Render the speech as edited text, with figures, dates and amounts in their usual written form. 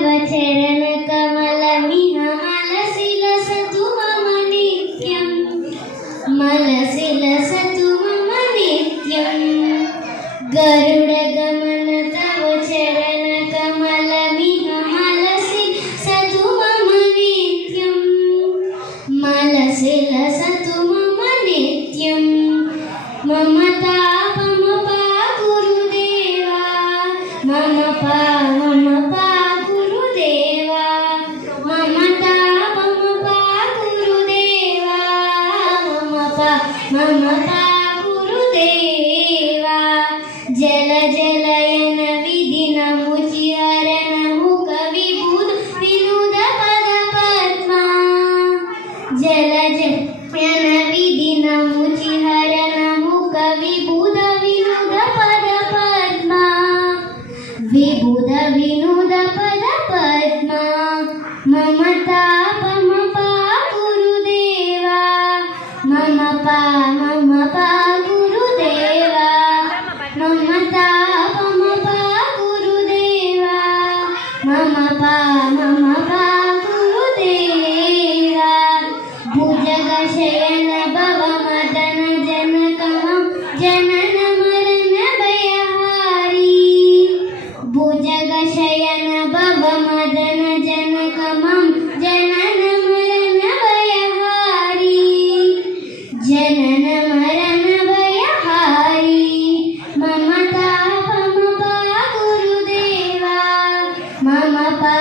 तव चरण कमलमिह मनसि लसतु मम नित्यं मनसि लसतु मम नित्यं गरुडगमन तव चरण कमलमिह मनसि लसतु मम नित्यं मनसि लसतु मम नित्यं मम तापमपा गुरुदेवा मम पा गुरुदेवा मम तापमपा गुरुदेवा मम पा गुरुदेवा जल जलयन विधिनमुचिहरण मुख विबुध विनुद पद पद्मा जल जलयन विधिनमुचिहरण मुख विबुध विनुद पद पद्मा विबुध विनुद पद पद्मा मम तापमपा गुरुदेवा मम पा गुरुदेवा मम तापमपा गुरुदेवा मम पा गुरुदेवा भुजगशयन भव मदन जनकमं जनन मरण भयहारी भुजगशयन भव मदन जनकमं जनन मरण भयहारी जनन मरण भयहारी मम तापमपा गुरुदेवा मम पा